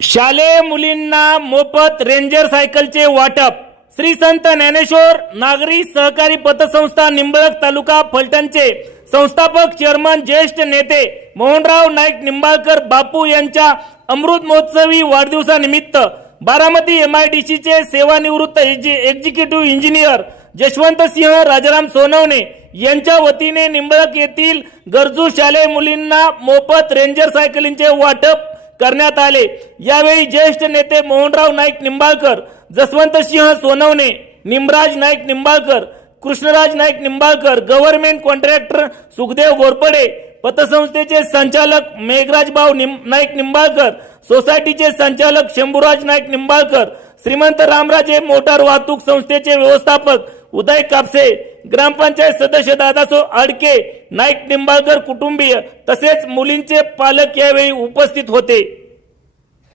शालेय मुलींना मोफत रेंजर सायकलचे वाटप. श्री संत ज्ञानेश्वर नागरी सहकारी पतसंस्था निंबळक तालुका फलटणचे संस्थापक चेअरमन ज्येष्ठ नेते मोहनराव नाईक निंबाळकर बापू यांच्या अमृत महोत्सवी वाढदिवसानिमित्त बारामती MIDCचे सेवानिवृत्त एक्झिक्युटिव्ह इंजिनियर जशवंत सिंह राजाराम सोनवणे यांच्या वतीने निंबळक येथील गरजू शालेय मुलींना मोफत रेंजर सायकलींचे वाटप करण्यात आले. यावेळी ज्येष्ठ नेते मोहनराव नाईक निंबाळकर, जसवंत सिंह सोनवणे, निमराज नाईक निंबाळकर, कृष्णराज नाईक निंबाळकर, गव्हर्नमेंट कॉन्ट्रॅक्टर सुखदेव घोरपडे, पतसंस्थेचे संचालक मेघराजभाऊ नाईक निंबाळकर, सोसायटीचे संचालक शंभूराज नाईक निंबाळकर, श्रीमंत रामराजे मोटार वाहतूक संस्थेचे व्यवस्थापक उदय कापसे, ग्रामपंचायत सदस्य दादासो आडके, नाईक निंबाळकर कुटुंबीय तसेच मुलींचे पालक यावेळी उपस्थित होते.